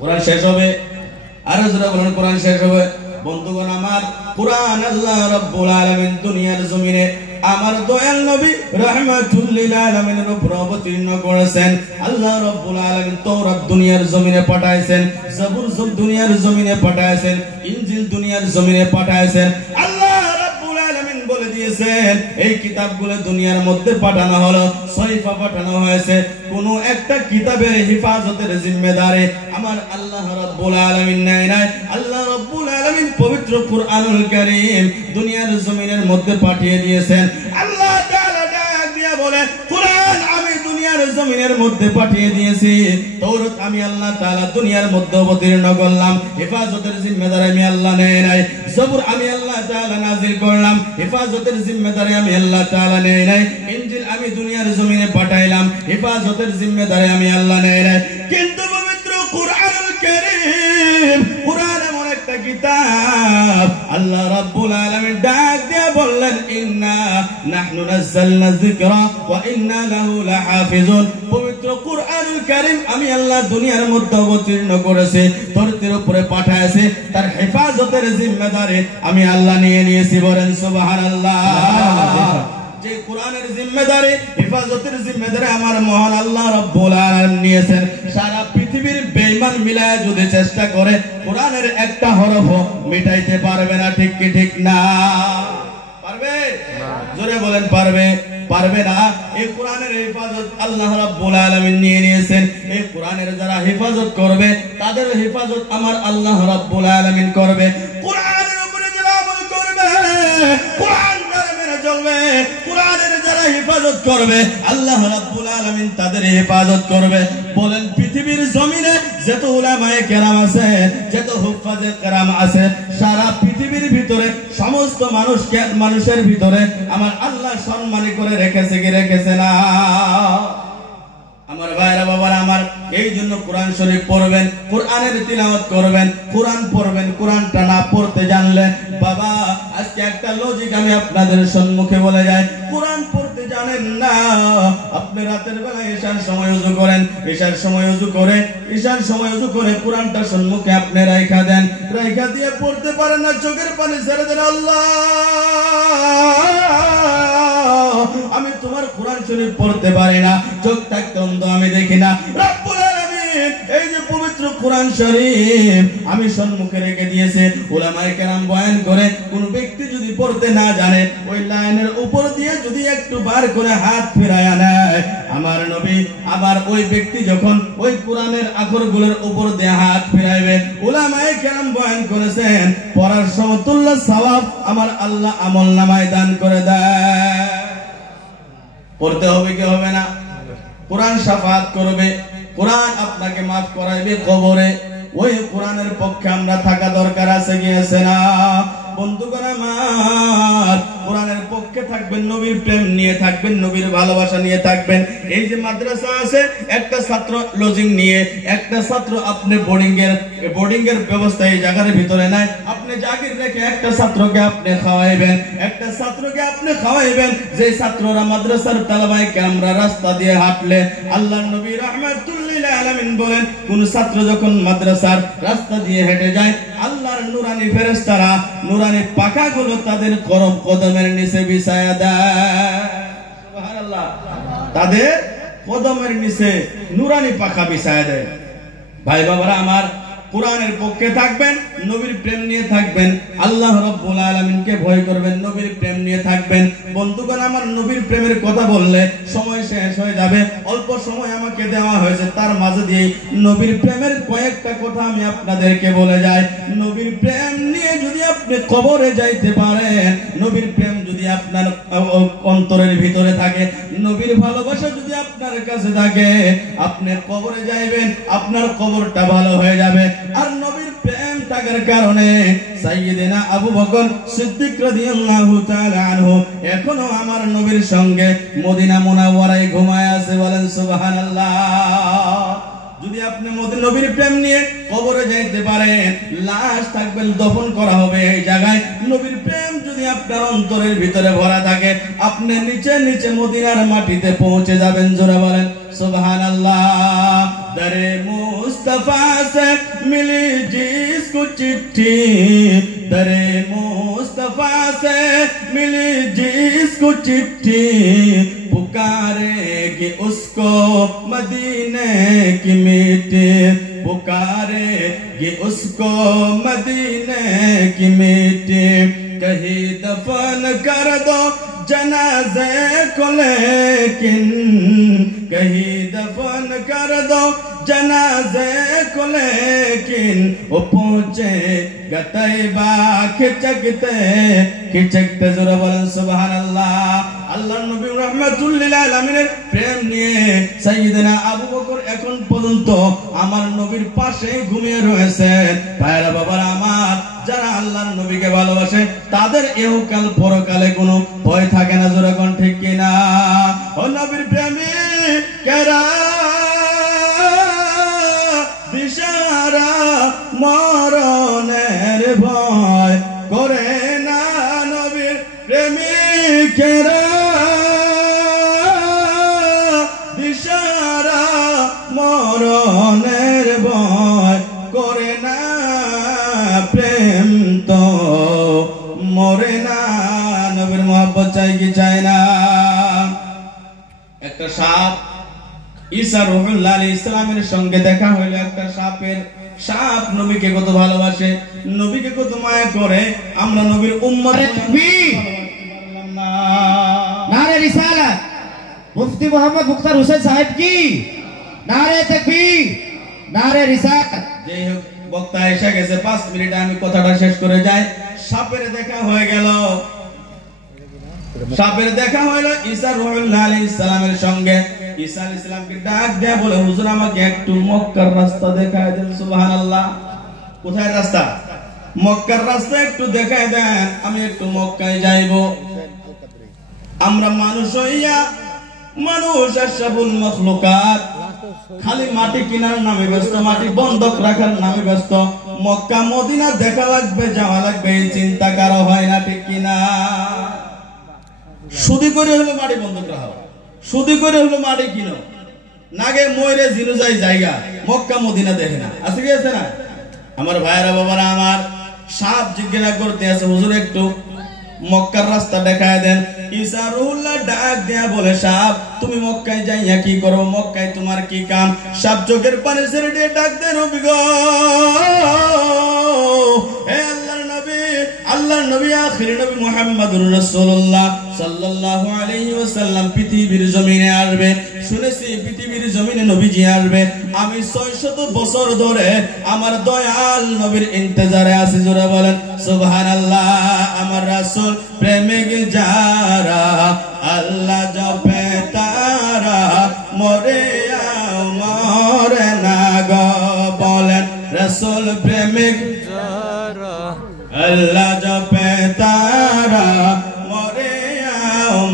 কোরআন শেষ হবে, আর যারা বলেন কোরআন শেষ হবে। বন্ধুগণ আমার, কোরআন আল্লাহ রাব্বুল আলামিন দুনিয়ার জমিনে আমার দয়াল নবী রাহমাতুল লিল আলামিনের উপর অবতীর্ণ করেছেন। আল্লাহ রাব্বুল আলামিন তাওরাত দুনিয়ার জমিনে পাঠাইছেন, জাবুর দুনিয়ার জমিনে পাঠাইছেন, ইনজিল দুনিয়ার জমিনে পাঠাইছেন। আল্লাহ রাব্বুল আলামিন বলে দিয়েছেন এই কিতাবগুলো দুনিয়ার মধ্যে পাঠানো হলো, সহিফা পাঠানো হয়েছে। কোন একটা কিতাবের হেফাজতের জিম্মেদারি আমার আল্লাহ রাব্বুল আলামিন নাই। আল্লাহ রাব্বুল আলামিন পবিত্র কুরআনুল কারীম দুনিয়ার জমিনের মধ্যে পাঠিয়ে দিয়েছেন। আল্লাহ তাআলা ডাক দিয়া বলে, কুরআন আমি দুনিয়ার জমিনের মধ্যে পাঠিয়ে দিয়েছি, তাওরাত আমি আল্লাহ তাআলা দুনিয়ার মধ্যে অবতীর্ণ করলাম, হেফাজতের জিম্মেদারি আমি আল্লাহ নেই নাই। জবুর আমি আল্লাহ তাআলা নাযিল করলাম, হেফাজতের জিম্মেদারি আমি আল্লাহ তাআলা নেই নাই। ইনজিল আমি দুনিয়ার জমিনে পাঠাইলাম, হেফাজতের জিম্মেদারি আমি আল্লাহ নেই নাই। কিন্তু পবিত্র কুরআনুল কারীম, কুরআন এমন একটা কিতাব আল্লাহ রাব্বুল আলামিন ডাক দিয়ে বললেন, ইন্না নাহনু নাযালনা যিকরা ওয়া ইন্না লাহু লাহাফিজুন। পবিত্র কুরআনুল কারীম আমি আল্লাহ দুনিয়ার মধ্যে অবতীর্ণ করেছি, ধরতির উপরে পাঠাইছি, তার হেফাজতের জিম্মেদারি আমি আল্লাহ নিয়ে নিয়েছি। বলেন সুবহানাল্লাহ। যে কোরআনের জিম্মেদারি, হেফাজতের জিম্মেদারি আমার মহান আল্লাহ রাব্বুল আলামিন নিয়েছেন। সারা পৃথিবীর বেঈমান মিলায় যদি চেষ্টা করে কোরআনের একটা হরফ মিটাইতে পারবে না, ঠিক কি ঠিক না? পারবে? জোরে বলেন পারবে? পারবে না। এই কোরআনের হেফাজত আল্লাহ রাব্বুল আলামিন নিয়ে নিয়েছেন। এই কোরআনের যারা হেফাজত করবে তাদের হেফাজত আমার আল্লাহ রাব্বুল আলামিন করবে। কোরআনের উপরে যারা আমল করবে, কোরআন চলবে, কোরআনের যারা হেফাজত করবে আল্লাহ রাব্বুল আলামিন তাদের হেফাজত করবে। বলেন পৃথিবীর জমিনে যত উলামায়ে কেরাম আছে, যত হুফাজে কেরাম আছে, সারা পৃথিবীর ভিতরে সমস্ত মানুষের ভিতরে আমার আল্লাহ সম্মানী করে রেখেছে কি রেখেছে না? আমার ভাইরা বাবারা আমার, এই জন্য কোরআন শরীফ পড়বেন, কোরআনের তিলাওয়াত করবেন, কোরআন পড়বেন। কোরআনটা না পড়তে জানলে বাবা, আজকে একটা লজিক আমি আপনাদের সম্মুখে বলে যাই। কোরআন পড়তে জানেন না, আপনি রাতের বেলা ঈশার সময় ওযু করেন, ঈশার সময় ওযু করে, ঈশার সময় ওযু করে কোরআনটা সম্মুখে আপনি রাইখা দেন, রাইখা দিয়ে পড়তে পারেন না, চোখের পানি ছেড়ে দেন। আল্লাহ আমি তোমার কোরআন শরীফ পড়তে পারি না, চোখ থাকতে অন্ধ, আমি দেখি না। রব্বুল আলামিন এই যে পবিত্র কোরআন শরীফ আমি সম্মুখে রেখে দিয়েছে, উলামায়ে কেরাম বয়ান করে কোন ব্যক্তি যদি পড়তে না জানে ওই লাইনের উপর দিয়ে যদি একটু বার করে হাত ফেরায় নেয়, আমার নবী আবার ওই ব্যক্তি যখন ওই কোরআনের আখরগুলোর উপর দিয়ে হাত ফেরাইবে, উলামায়ে কেরাম বয়ান করেছেন পড়ার সমতুল্য সওয়াব আমার আল্লাহ আমলনামায় দান করে দেয়। পড়তে হবে কি হবে না? কোরআন শাফাআত করবে, কোরআন আপনাকে মাফ করাইবে কবরে। ওই কোরআনের পক্ষে আমরা থাকা দরকার আছে কি আছে না? বন্ধুগণ আমার, কোরআনের পক্ষে থাকবেন, নবীর প্রেম নিয়ে থাকবেন, নবীর ভালোবাসা নিয়ে থাকবেন। এই যে মাদ্রাসা আছে, একটা ছাত্র লজিং নিয়ে, একটা ছাত্র আপনি বোর্ডিং এর ব্যবস্থা এই জায়গার ভিতরে নাই, আপনি জাগির রেখে একটা ছাত্রকে আপনি খাওয়াইবেন, একটা ছাত্রকে আপনি খাওয়াইবেন। যে ছাত্ররা মাদ্রাসার তালাবায়ে কেরামরা রাস্তা দিয়ে হাঁটলে, আল্লাহর নবী রাহমাতুল লিল আলামিন বলেন, কোন ছাত্র যখন মাদ্রাসার রাস্তা দিয়ে হেঁটে যায়, আল্লাহর নুরানি ফেরেশতারা নুরানি পাখাগুলো তাদের কদমের নিচে বিছায়া দেয়। সুবহানাল্লাহ, তাদের কদমের নিচে নুরানি পাখা বিছায়া দেয়। ভাই বাবারা আমার, কোরআনের পক্ষে থাকবেন, নবীর প্রেম নিয়ে থাকবেন, আল্লাহ রাব্বুল আলামিনকে ভয় করবেন, নবীর প্রেম নিয়ে থাকবেন। বন্ধুগণ আমার, নবীর প্রেমের কথা বললে সময় শেষ হয়ে যাবে। অল্প সময় আমাকে দেওয়া হয়েছে, তার মাঝে দিয়ে নবীর প্রেমের কয়েকটা কথা আমি আপনাদেরকে বলে যাই। নবীর প্রেম নিয়ে যদি আপনি কবরে যাইতে পারেন, নবীর প্রেম যদি আপনার অন্তরের ভিতরে থাকে, নবীর ভালোবাসা যদি আপনার কাছে থাকে, আপনি কবরে যাইবেন, আপনার কবরটা ভালো হয়ে যাবে। আর নবীর প্রেম থাকার কারণে সাইয়্যিদিনা আবু বকর সিদ্দিক রাদিয়াল্লাহু তাআলা আনহু এখনো আমার নবীর সঙ্গে মদিনা মুনাওয়ারায় ঘুমায় আছে। বলেন সুবহানাল্লাহ। যদি আপনি নবীর প্রেম নিয়ে কবরে যাইতে পারেন, লাশ থাকবে, দফন করা হবে এই জায়গায়, নবীর প্রেম যদি আপনার অন্তরের ভিতরে ভরা থাকে, আপনি নিচে নিচে মদিনার মাটিতে পৌঁছে যাবেন। জোরে বলেন সুবহানাল্লাহ। दरे मुस्तफा से मिली जिसको चिट्ठी, दरे मुस्तफा से मिली जिसको चिट्ठी, पुकारेगी उसको मदीने की मिट्टी, पुकारेगी उसको मदीने की मिट्टी। कहीं दफन कर दो जनाजे को लेकिन, कहीं दफन कर दो जनाजे को लेकिन, वो पहुंचे गतैबा खिचकते खिचकते। जोरा बोलेन सुबहानाल्लाह। আল্লাহর নবী রাহমাতুল লিল আলামিনের প্রেম নিয়ে সাইয়েদনা আবু বকর এখন পর্যন্ত আমার নবীর পাশে ঘুমিয়ে রয়েছেন। ভাইরা বাবারা আমার, যারা আল্লাহর নবীকে ভালোবাসে তাদের ইহকাল পরকালে কোনো ভয় থাকে না। জোরে কোন ঠিক কিনা? ও নবীর প্রেমিকেরা দিশারা মরণের ভয় করে না। নবীর প্রেমিকেরা দিশারা মরণের ভয় করে না। প্রেম তো মরে না। নবীর মহব্বত চাই কি চায় না? একটা সাপ ঈসা রূহুল্লাহ আলাইহিস সালামের সঙ্গে দেখা হইল। একটা সাপ নবীকে কত ভালোবাসে, নবীকে কত মায়া করে। আমরা নবীর উম্মত। नारे रिसालत मुफ्ती मोहम्मद मुख्तार हुसैन साहब की नारे तकबीर, नारे रिसालत। যাই হোক, বক্তা এসে গেছে, 5 মিনিটে আমি কথাটা শেষ করে যাই। সাপের দেখা হয়ে গেল, সাপের দেখা হলো ঈসা রূহুল্লাহ আলাইহিস সালামের সঙ্গে। ঈসা আলাইহিস সালামকে ডাক দেয়া বলে, হুজুর আমাকে একটু মক্কার রাস্তা দেখায় দেন। সুবহানাল্লাহ। কোথায় রাস্তা? মক্কার রাস্তা একটু দেখায় দেন, আমি একটু মক্কায় যাইব। আমরা মানুষ হইয়া, মানুষ আশরাফুল মাখলুকাত, খালি মাটি কেনার নামে ব্যস্ত, মাটি বন্ধক রাখার নামে ব্যস্ত। মক্কা মদিনা দেখা লাগবে, যাওয়া লাগবে, এই চিন্তা কারো হয় না, ঠিক কিনা? সুদি করে হলো মাটি বন্ধক রাখা, সুদি করে হলো মাটি কিনো, নাগে ময়রে জিনু যাই জায়গা, মক্কা মদিনা দেখে না। আছে কি আছে না? আমার ভাইরা বাবারা আমার, সাপ জিজ্ঞাসা করতে আছে, হুজুর একটু মক্কার রাস্তা দেখায় দেন। ঈসা রূহুল্লাহ ডাক দেয়া বলে, সাপ তুমি মক্কায় যাইয়া কি করো? মক্কায় তোমার কি কাম? সাপ চোখের পানি ছেড়ে দিয়ে ডাক দেন, নবী গো, হে আল্লাহর নবী, আল্লাহর নবী আখির নবী মুহাম্মদুর রাসূলুল্লাহ সাল্লাল্লাহু আলাইহি ওয়াসাল্লাম পৃথিবীর জমিনে আসবে। শুনেছি পৃথিবীর জমিনে নবীজি আসবে। আমি 600 বছর ধরে আমার দয়াল নবীর ইন্তজারে আছি। জোরে বলেন সুবহানাল্লাহ। আমার রাসূল প্রেমিক যারা, আল্লাহ জপে তারা, মরে মরে না গো। বলেন রাসূল প্রেমিক যারা, আল্লাহ জপে তারা, মরে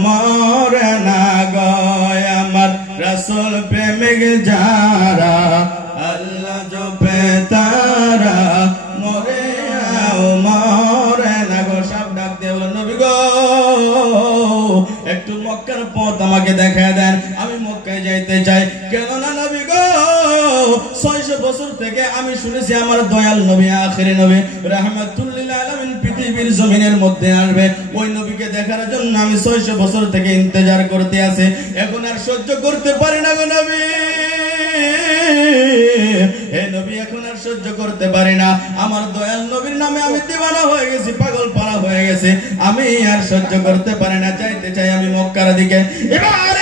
মরে না গো। আমার রাসূল প্রেমিক যারা, আল্লাহ জপে তারা, মরে মরে না গো। সব ডাক দিয়ে বলেন, নবী গো একটু মক্কার পথ আমাকে দেখা দেন, আমি মক্কায় যাইতে চাই। কেন না নবী গো, 600 বছর থেকে আমি শুনেছি আমার দয়াল নবী আখির নবী রাহমাতুল লিল আলামিন পৃথিবীর জমিনের মধ্যে আসবে। ওই নবীকে দেখার জন্য আমি 600 বছর থেকে ইন্তজার করতে আছি। এখন আর সহ্য করতে পারি না গো নবী, হে নবী এখন আর সহ্য করতে পারি না। আমার দয়াল নবীর নামে আমি দিওয়ানা হয়ে গেছি, পাগল পাড়া হয়ে গেছে। আমি আর সহ্য করতে পারি না, যাইতে চাই আমি মক্কার দিকে। এবার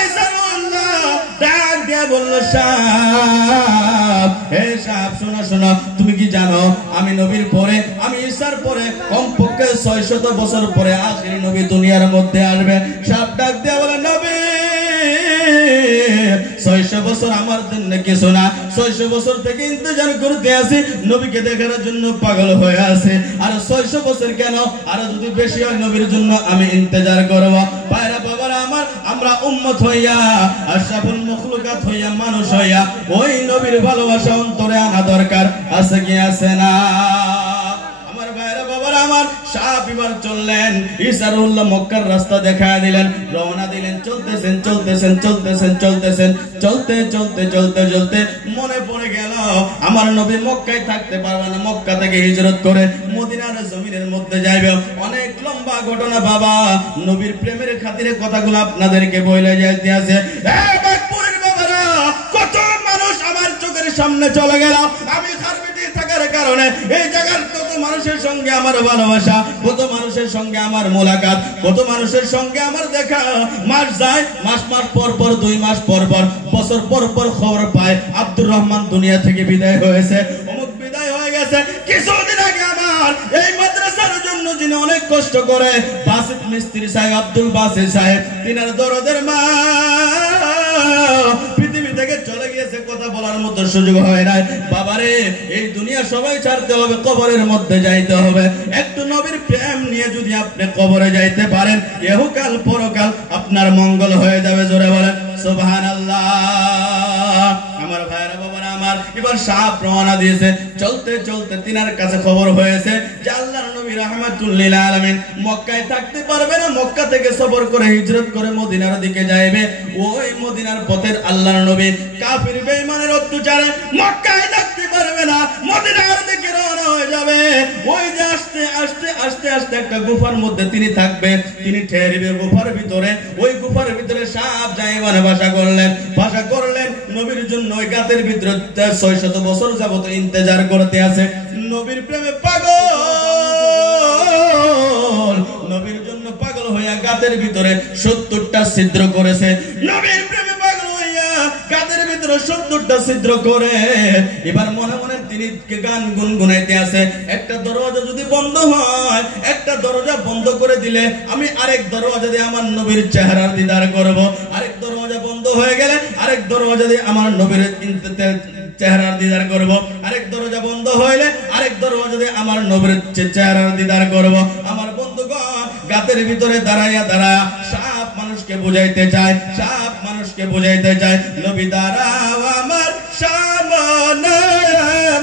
ডাক দিয়া বলল, সাপ, হে সাপ শোনো শোনো, তুমি কি জানো আমি নবীর পরে, আমি ঈসার পরে কমপক্ষে 600 বছর পরে আখির নবী দুনিয়ার মধ্যে আসবে। সাপ ডাক দিয়া বলে, নবী 600 বছর আমার জন্য কিছু না, 600 বছর থেকে ইন্তজার করতে আছি, নবীকে দেখার জন্য পাগল হয়ে আছে। আর 600 বছর কেন, আর যদি বেশি হয় নবীর জন্য আমি ইন্তজার করব। ভাইরা বাবারা আমার, আমরা উম্মত হইয়া, আশরাফুল মাখলুকাত হইয়া, মানুষ হইয়া ওই নবীর ভালোবাসা অন্তরে আনা দরকার। আছে কি আছে না? আমার ভাইরা বাবারা আমার, সাহাব এবার চললেন, ইসারুল্লাহ মক্কার রাস্তা দেখায় দিলেন, রওনা দিলেন, চলতেছেন চলতেছেন চলতেছেন চলতেছেন, চলতে চলতে চলতে চলতে মনে পড়ে গেল আমার নবী মক্কায় থাকতে পারবে না, মক্কা থেকে হিজরত করে মদিনার জমিনের মধ্যে যাইবে। অনেক লম্বা ঘটনা বাবা, নবীর প্রেমের খাতিরে কথাগুলো আপনাদেরকে বলে যাইতে আছে। কত মানুষ আমার চোখের সামনে চলে গেল, আমি খারবিটি থাকার কারণে এই জায়গার কত মানুষের সঙ্গে আমার ভালোবাসা, কত মানুষের সঙ্গে আমার মোলাকাত, কত মানুষের সঙ্গে আমার দেখা, মাস যায়, মাস মাস পর পর, 2 মাস পর পর, বছর পর পর খবর পায় আব্দুর রহমান দুনিয়া থেকে বিদায় হয়েছে, অমুক বিদায় হয়ে গেছে। কিছুদিন আগে আমার এই মাদ্রাসার জন্য যিনি অনেক কষ্ট করে বাসিত মিস্ত্রি সাহেব, আব্দুল বাসিত সাহেব, তিনার দরদের মা পৃথিবী থেকে চলে গিয়েছে, কথা বলার মতো সুযোগ হয় নাই। বাবারে, এই দুনিয়া সবাই ছাড়তে হবে, কবরের মধ্যে যাইতে হবে। একটু নবীর প্রেম নিয়ে যদি আপনি কবরে যাইতে পারেন, ইহকাল পরকাল আপনার মঙ্গল হয়ে যাবে। জোরে বলেন সুবহানাল্লাহ। আমার ভাইরা বাবারা আমার, এবার সাহাব রওনা দিয়েছে, চলতে চলতে তিনার কাছে খবর হয়েছে যে আল্লাহর নবী রাহমাতুল লিল আলামিন মক্কায় থাকতে পারবে না, মক্কা থেকে সফর করে হিজরত করে মদিনার দিকে যাইবে। ওই মদিনার পথের আল্লাহর নবী কাফির বেঈমানের অত্যাচারে মক্কায় থাকতে পারবে না, মদিনার দিকে রওনা হয়ে যাবে। ওই যে আস্তে আস্তে আস্তে আস্তে একটা গুফার মধ্যে তিনি থাকবে, তিনি ঠেরিবে গুফার ভিতরে। ওই গুফার ভিতরে সাহাব জাইমানে বাসা করলেন নবীর জন্য। ওই গাতের ভিতরে 600 বছর যাবত ইন্তজার করতে আছে, নবীর প্রেমে পাগল, নবীর জন্য পাগল হইয়া গাতের ভিতরে 70টা ছিদ্র করেছে। নবীর প্রেমে পাগল হইয়া গাতের ভিতরে 70টা ছিদ্র করে এবার মনে মনে তিনি গান গুনগুনাইতে আছে। একটা দরজা যদি বন্ধ হয়, একটা দরজা বন্ধ করে দিলে আমি আরেক দরজা দিয়ে আমার নবীর চেহারার দিদার করব, আরেক দরজা বন্ধ হয়ে গেলে আরেক দরজা দিয়ে আমার নবীর চেহারার দিদার করব, আরেক দরজা বন্ধ হইলে আরেক দরজা দিয়ে আমার নবীর চেহারার দিদার করব। আমার বন্ধুগণ, গাতের ভিতরে দাঁড়াইয়া দাঁড়ায়া সাপ মানুষকে বুঝাইতে চায়, সাপ মানুষকে বুঝাইতে চায়, নবী দাঁড়াও আমার সামনে,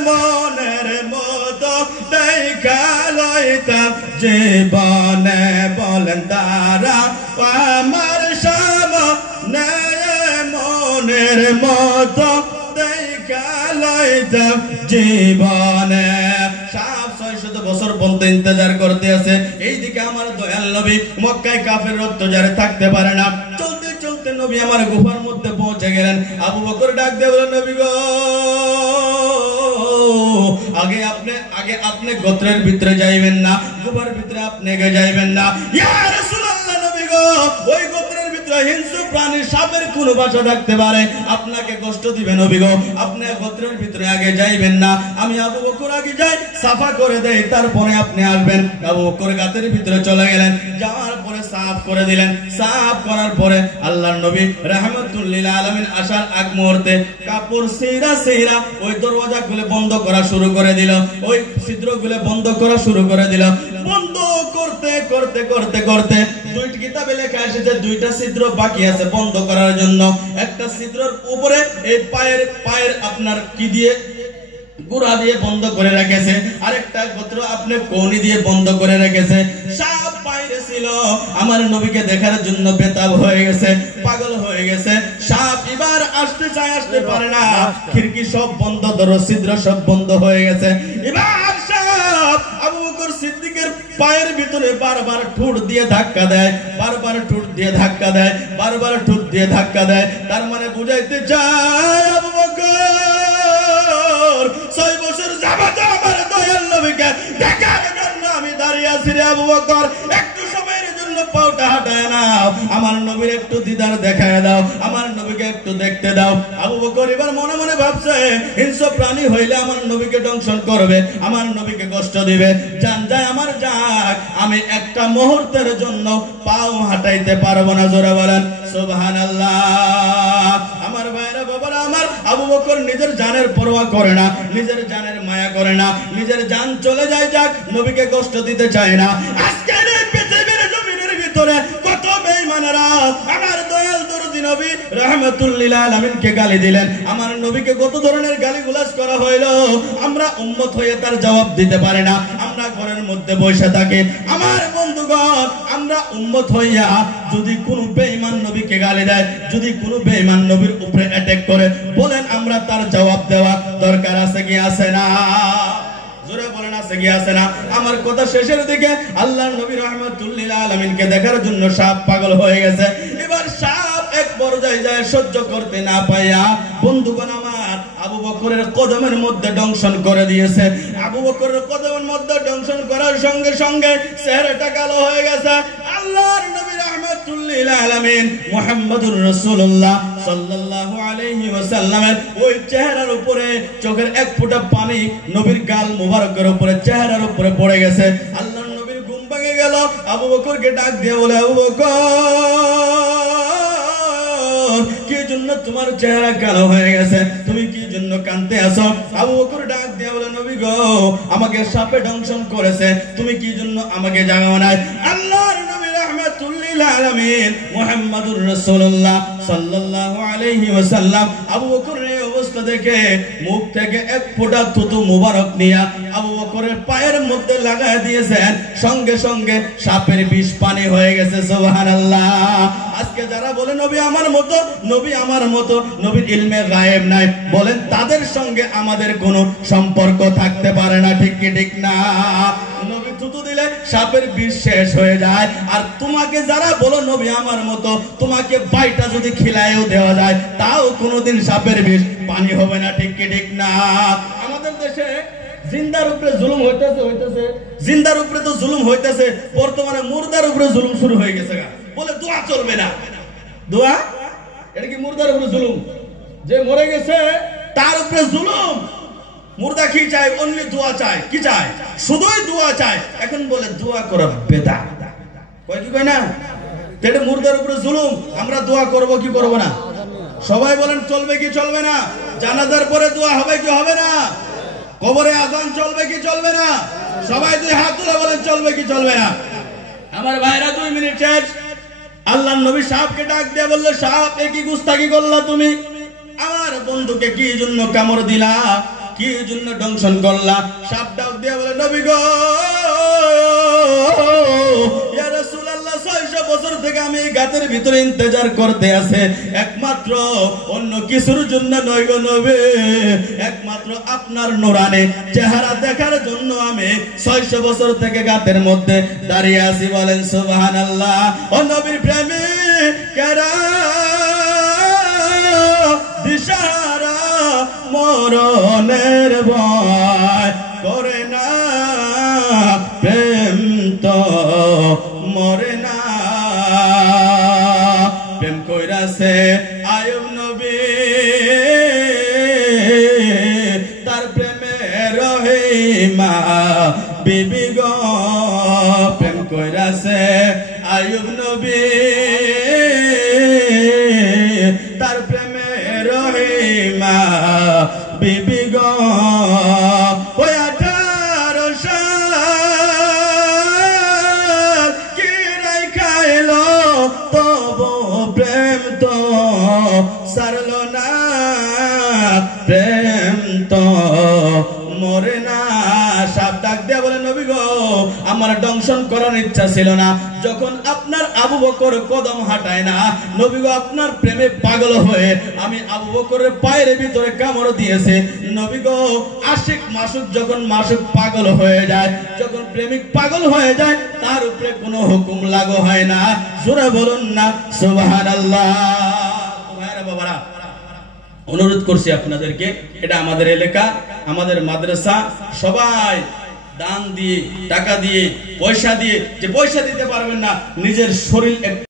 মনের মতো দেখা লইতাম জীবনে, বলেন দাঁড়াও আমার সামনে, মনের মতো জীবনে। 600 বছর পর্যন্ত ইন্তজার করতে আছে। এইদিকে আমার দয়াল নবী মক্কায় কাফের অত্যাচারে থাকতে পারে না। চলতে চলতে নবী আমার গুফার মধ্যে পৌঁছে গেলেন। আবু বকর ডাক দিয়ে বললেন, নবী গো, আগে আপনি গোত্রের ভিতরে যাইবেন না, গুফার ভিতরে আপনি আগে যাইবেন না। ইয়া রাসূলুল্লাহ, নবী গো, ওই গোত্রের ভিতরে হিংস্র প্রাণী সাপের কোন বাসা থাকতে পারে, আপনাকে কষ্ট দিবে। নবী গো, আপনি গোত্রের ভিতরে আগে যাইবেন না, আমি আবু বকর আগে যাই, সাফা করে দেই, তারপরে আপনি আসবেন। আবু বকর গাতের ভিতরে চলে গেলেন, যাওয়ার পরে সাফ করে দিলেন। সাফ করার পরে আল্লাহর নবী রাহমাতুল লিল আলামিন আসার আগ মুহূর্তে কাপড় সিরা ওই দরওয়াজা খুলে বন্ধ করা শুরু করে দিল, ওই ছিদ্রগুলো বন্ধ করা শুরু করে দিল। বন্ধ করতে করতে করতে করতে দুইটি কিতাবে লেখা এসেছে 2টা ছিদ্র বাকি আছে বন্ধ করার জন্য। একটা ছিদ্রের উপরে এই পায়ের আপনার কি দিয়ে, গুড়া দিয়ে বন্ধ করে রেখেছে, আরেকটা গোত্র আপনি কোনি দিয়ে বন্ধ করে রেখেছে। সাপ বাইরে ছিল, আমার নবীকে দেখার জন্য বেতাব হয়ে গেছে, পাগল হয়ে গেছে। সাপ এবার আসতে চায়, আসতে পারে না, খিড়কি সব বন্ধ, দরছিদ্র সব বন্ধ হয়ে গেছে। এবার সাপ আবু বকর সিদ্দিকের পায়ের ভিতরে বারবার ঠোঁট দিয়ে ধাক্কা দেয়, বারবার ঠোঁট দিয়ে ধাক্কা দেয়, বারবার ঠোঁট দিয়ে ধাক্কা দেয়। তার মানে বুঝাইতে চায় আবু বকর 6 বছর যাবত আমার দয়াল নবীকে দেখার জন্য আমি দাঁড়িয়ে আছি রে আবু বকর, একটু সময়ের জন্য পাওটা হাঁটায় নাও, আমার নবীর একটু দিদার দেখায় দাও, আমার নবীকে একটু দেখতে দাও। আবু বকর এবার মনে মনে ভাবছে, হিংস্র প্রাণী হইলে আমার নবীকে দংশন করবে, আমার নবীকে কষ্ট দিবে, জান যায় আমার যাক, আমি একটা মুহূর্তের জন্য পাও হাঁটাইতে পারবো না। জোরে বলেন সুবহানাল্লাহ। আমার ভাইরা বাবারা আমার, আবু বকর নিজের জানের পরোয়া করে না, নিজের জানের মায়া করে না, নিজের জান চলে যায় যাক, নবীকে কষ্ট দিতে চায় না। আজকের এই পৃথিবীর জমিনের ভিতরে কত বেঈমানেরা আমার দয়াল দরদি নবী রাহমাতুল লিল আলামিনকে গালি দিলেন, আমার নবীকে কত ধরনের গালিগুলাজ করা হইলো, আমরা উম্মত হয়ে তার জবাব দিতে পারি না, আমরা আমরা ঘরের মধ্যে বসে থাকি। আমার বন্ধুগণ, আমরা উম্মত হইয়া যদি কোনো বেঈমান নবীকে গালি দেয়, যদি কোনো বেঈমান নবীর উপরে অ্যাটাক করে, বলেন আমরা তার জবাব দেওয়া দরকার আছে কি আছে না? জোরে বলেন আছে কি আছে না? আমার কথা শেষের দিকে আল্লাহর নবী রাহমাতুল লিল আলামিনকে দেখার জন্য সাপ পাগল হয়ে গেছে। এবার সাপ এক পর্যায়ে যায় সহ্য করতে না পাইয়া বন্ধুগণ আমার আবু বকরের কদমের মধ্যে দংশন করে দিয়েছে। আবু বকরের কদমের মধ্যে দংশন করার সঙ্গে সঙ্গে চেহারাটা কালো হয়ে গেছে। আল্লাহর নবী রাহমাতুল লিল আলামিন মুহাম্মদুর রাসূলুল্লাহ সাল্লাল্লাহু আলাইহি ওয়াসাল্লামের ওই চেহারার উপরে চোখের এক ফোঁটা পানি নবীর গাল মুবারকের উপরে চেহারার উপরে পড়ে গেছে। আল্লাহর নবীর ঘুম ভেঙে গেল। আবু বকরকে ডাক দিয়ে বলে, আবু বকর, কি জন্য তোমার চেহারা কালো হয়ে গেছে? তুমি কি জন্য কাঁদতে আছো? আবু বকর ডাক দিয়ে বলে, নবী গো, আমাকে সাপে দংশন করেছে, তুমি কি জন্য আমাকে জাগাও নাই? আল্লাহর নবী রাহমাতুল লিল আলামিন মুহাম্মদুর রাসূলুল্লাহ সাল্লাল্লাহু আলাইহি ওয়াসাল্লাম আবু বকরের অবস্থা দেখে মুখ থেকে এক ফোঁটা থুতু মুবারক নিয়ে আবু বকরের পায়ের মধ্যে লাগায় দিয়েছেন। সঙ্গে সঙ্গে সাপের বিষ পানি হয়ে গেছে। সুবহানাল্লাহ। আজকে যারা বলে নবী আমার মতো, নবী আমার মতো, নবীর ইলমে গায়েব নাই, বলেন তাদের সঙ্গে আমাদের কোনো সম্পর্ক থাকতে পারে না। ঠিক কি ঠিক না? নবী থুতু দিলে সাপের বিষ শেষ হয়ে যায়। আর তোমাকে যারা বলো নবী আমার মতো, তোমাকে বাইটা যদি খিলায়ও দেওয়া যায়, তাও কোনোদিন সাপের বিষ পানি হবে না। ঠিক কি ঠিক না? আমাদের দেশে জিন্দার উপরে জুলুম হইতেছে, জিন্দার উপরে তো জুলুম হইতেছে, বর্তমানে মুর্দার উপরে জুলুম শুরু হয়ে গেছে। বলে দোয়া চলবে না। দোয়া এটা কি মুর্দার উপরে জুলুম? যে মরে গেছে তার উপরে জুলুম। মুর্দা কি চায়? অনলি দোয়া চায়। কি চায়? শুধুই দোয়া চায়। এখন বলে দোয়া করা বেদাত। কয় কি কয় না? এটা মুর্দার উপরে জুলুম। আমরা দোয়া করব কি করব না? সবাই বলেন চলবে কি চলবে না? জানাজার পরে দোয়া হবে কি হবে না? কবরে আযান চলবে কি চলবে না? সবাই দুই হাত তুলে বলেন চলবে কি চলবে না? আমার ভাইরা 2 মিনিট শেষ। আল্লাহর নবী সাপকে ডাক দিয়ে বলল, সাপ এ কি গুস্তাখি করলা তুমি? আমার বন্ধুকে কি জন্য কামড় দিলা? কি জন্য দংশন করলা? সাপ ডাক দিয়ে বলে, নবী গো, ইয়া রাসূলুল্লাহ, 600 বছর থেকে আমি গাতের ভিতরে ইন্তজার করতে আছে, একমাত্র অন্য কিছুর জন্য নয় গো নবী, একমাত্র আপনার নূরানি চেহারা দেখার জন্য আমি 600 বছর থেকে গাতের মধ্যে দাঁড়িয়ে আছি। বলেন সুবহানাল্লাহ। ও নবীর প্রেমিকেরা, দিশাহারা মরণের ভয় করে না, প্রেম তো মরে না। প্রেম কইরাছে আয়ুব নবী, তার প্রেমে রহিমা বিবি গো। প্রেম কইরাছে আয়ুব নবী, তার প্রেমে রহিমা বিবি গো। ওই 18 সাল কি রাইখাইলো, তবু প্রেম তো সারলো না, প্রেম তো মরে না। সাপ ডাক দিয়ে বলে, নবী গো, আমার দংশন করার ইচ্ছা ছিল না। যখন আপনার আবু বকর কদম হাঁটায় না, নবী গো, আপনার প্রেমে পাগল হয়ে আমি আবু বকরের পায়ের ভিতরে কামড় দিয়েছে। নবী গো, আশিক মাসুক যখন মাসুক পাগল হয়ে যায়, যখন প্রেমিক পাগল হয়ে যায়, তার উপরে কোনো হুকুম লাগু হয় না। জোরে বলুন না সুবহানাল্লাহ। ভাইরা বাবারা, অনুরোধ করছি আপনাদেরকে, এটা আমাদের এলাকা, আমাদের মাদ্রাসা, সবাই দান দিয়ে, টাকা দিয়ে, পয়সা দিয়ে, যে পয়সা দিতে পারবেন না, নিজের শরীর